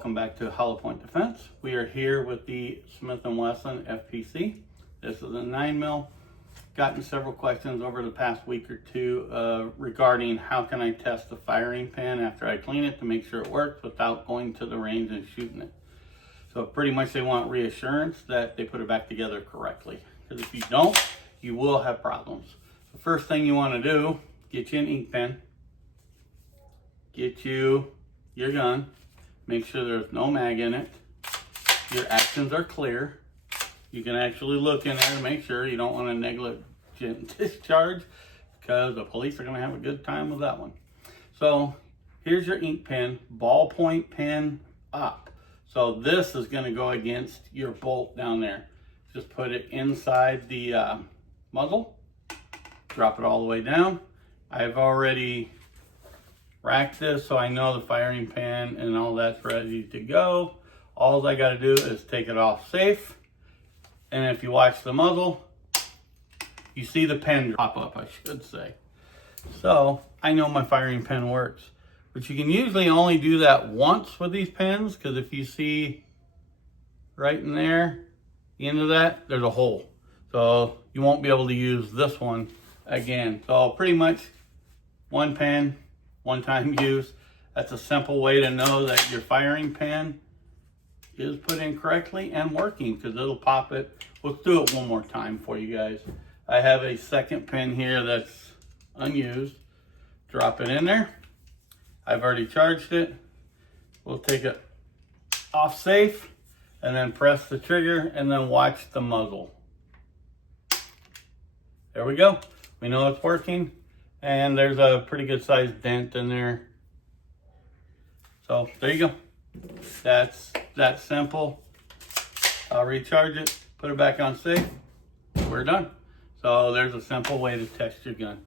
welcome back to Hollow Point Defense. We are here with the Smith & Wesson FPC. This is a 9mm. Gotten several questions over the past week or two regarding how can I test the firing pin after I clean it to make sure it works without going to the range and shooting it. So pretty much they want reassurance that they put it back together correctly. Because if you don't, you will have problems. The first thing you want to do, get you an ink pen, get you your gun, make sure there's no mag in it, your actions are clear. You can actually look in there to make sure you don't want a negligent discharge, because the police are going to have a good time with that one. So here's your ink pen, ballpoint pen up. So this is going to go against your bolt down there. Just put it inside the muzzle, drop it all the way down. I've already racked this so I know the firing pin and all that's ready to go. All I got to do is take it off safe. And if you watch the muzzle, you see the pen pop up, I should say. So I know my firing pin works. But you can usually only do that once with these pens, because if you see right in there, the end of that, there's a hole. So you won't be able to use this one again. So pretty much one pen, one time use. That's a simple way to know that your firing pin is put in correctly and working, because it'll pop it. Let's do it one more time for you guys. I have a second pin here that's unused. Drop it in there. I've already charged it. We'll take it off safe and then press the trigger and then watch the muzzle. There we go. We know it's working, and there's a pretty good sized dent in there. So there you go. That's that simple. I'll recharge it, put it back on safe. We're done. So there's a simple way to test your gun.